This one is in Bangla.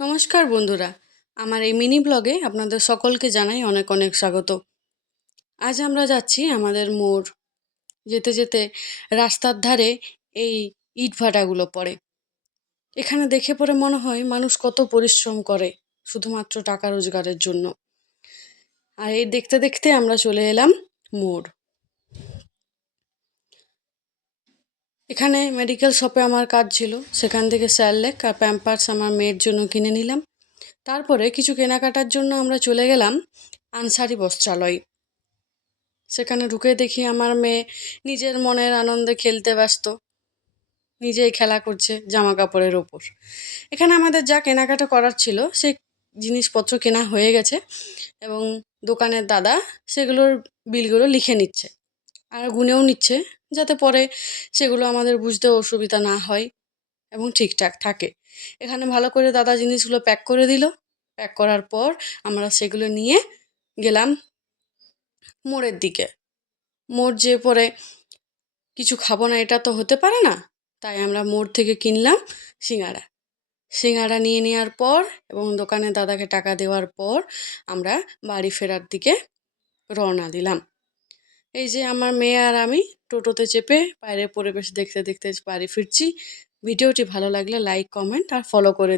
নমস্কার বন্ধুরা, আমার এই মিনি ব্লগে আপনাদের সকলকে জানাই অনেক অনেক স্বাগত। আজ আমরা যাচ্ছি আমাদের মোড়। যেতে যেতে রাস্তার ধারে এই ইটভাটাগুলো পড়ে। এখানে দেখে পরে মনে হয় মানুষ কত পরিশ্রম করে শুধুমাত্র টাকা রোজগারের জন্য। আর এই দেখতে দেখতে আমরা চলে এলাম মোড়। এখানে মেডিকেল শপে আমার কাজ ছিল, সেখান থেকে স্যারলেক আর প্যাম্পার্স আমার মেয়ের জন্য কিনে নিলাম। তারপরে কিছু কেনাকাটার জন্য আমরা চলে গেলাম আনসারি বস্ত্রালয়। সেখানে ঢুকে দেখি আমার মেয়ে নিজের মনের আনন্দে খেলতে ব্যস্ত, নিজেই খেলা করছে জামা কাপড়ের ওপর। এখানে আমাদের যা কেনাকাটা করার ছিল সেই জিনিসপত্র কেনা হয়ে গেছে এবং দোকানের দাদা সেগুলোর বিলগুলো লিখে নিচ্ছে আর গুনেও নিচ্ছে, যাতে পরে সেগুলো আমাদের বুঝতে অসুবিধা না হয় এবং ঠিকঠাক থাকে। এখানে ভালো করে দাদা জিনিসগুলো প্যাক করে দিল। প্যাক করার পর আমরা সেগুলো নিয়ে গেলাম মোড়ের দিকে। মোড় যেয়ে পরে কিছু খাবো না এটা তো হতে পারে না, তাই আমরা মোড় থেকে কিনলাম সিঙাড়া। সিঙাড়া নিয়ে নেওয়ার পর এবং দোকানের দাদাকে টাকা দেওয়ার পর আমরা বাড়ি ফেরার দিকে রওনা দিলাম। এই যে আমার মেয়ে আর আমি টোটোতে চেপে বাইরের পরিবেশ দেখতে দেখতে বাড়ি ফিরছি। ভিডিওটি ভালো লাগলে লাইক, কমেন্ট আর ফলো করে